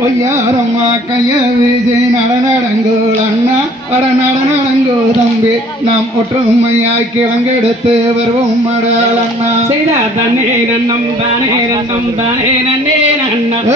ஒய்யாரம்மா கைய வீசி நடநடங்கோள் அண்ணா அட நடநடங்கோள் தம்பி நாம் ஒற்றுமையாய் கிழங்கெடுத்து வருவோம் மடால் அண்ணா செய்தா தன்னே நன்னம் தானே நன்னம் தானே நன்னே நன்னம்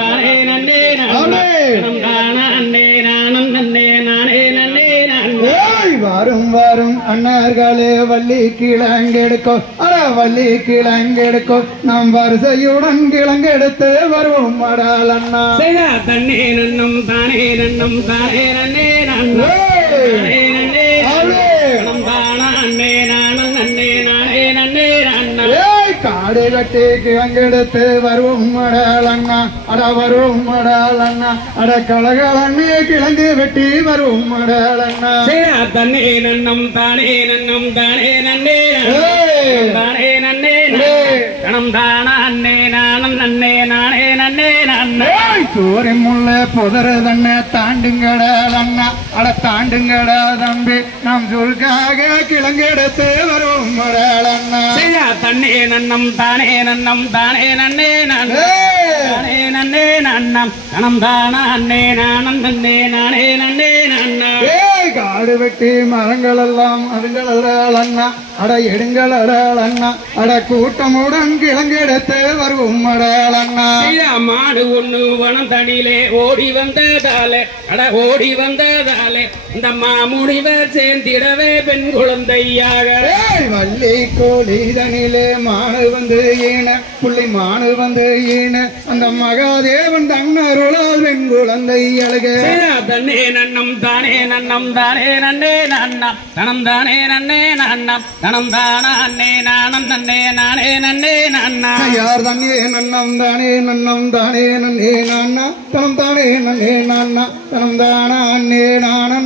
தானே நன்னே நன்னம் தானா அன்னே நானம் நன்னே நானே நன்னே நன்னம் வரும் வரும் அண்ணர்களே வள்ளி கிழங்கெடுக்கோ அட வள்ளி கிழங்கெடுக்கோ நாம் வரிசையுடன் கிழங்கெடுத்து வருவோம் மடால் அண்ணா செய்தா தன்னே நன்னம் தானே நன்னம் தானே நன்னே நன்னம் தானே நன்னே நன்னம் தானா அன்னே நானம் நன்னே நானே நன்னே நன்னம் காடு கட்டி கிழங்கெடுத்து வருவோம் மடால் அண்ணா அட வருவோம் மடால் அண்ணா அட கலகலன்னு கிழங்கு வெட்டி வருவோம் மடால் அண்ணா செய்தா தன்னே நன்னம் தானே நன்னம் தானே நன்னே தானே நன்னே நன்னம் தானா அன்னே நானம் நன்னே நானே நன்னே நன்னம் சூரிய முள்ள புதற தண்ண தாண்டுங்கடால் அண்ணா அட தாண்டுங்கடா தம்பி நாம் சுருக்காக கிழங்கெடுத்து வருவோம் மடால் அண்ணா செய்தா தன்னே நன்னம் தானே நன்னம் தானே நன்னே நானே நன்னே நன்னம் நனம் தானா அன்னே நானம் நன்னே நானே நன்னே நன்னம் காடு வெட்டி மரங்கள் எல்லாம் அதுங்களால் அண்ணா அட எடுங்களால் அண்ணா அட கூட்டமுடன் கிழங்கெடுத்து வருவோம் மடால் அண்ணா மாடு ஒண்ணு வனம் தனியிலே ஓடி வந்ததாலே அட ஓடி வந்ததாலே இந்த மாமுனிவர் சேர்ந்திடவே பெண் குழந்தையாக வள்ளி கோழிதனிலே மானு வந்து ஈன புள்ளி மானு வந்து ஈன அந்த மகாதேவன் தன்னருளால் பெண் குழந்தை அழக தன்னே நன்னம் தானே நன்னம் தானே நன்னே நன்னம் தனம் தானே நன்னே நன்னம் தனம் தானா அன்னே நானம் நன்னே நானே நன்னே நன்னா யார் தன்னே நன்னம் தானே நன்னம் தானே நன்னே நான்னா தனம் தானே நன்னே நான்னா தனம் தானா அன்னே நான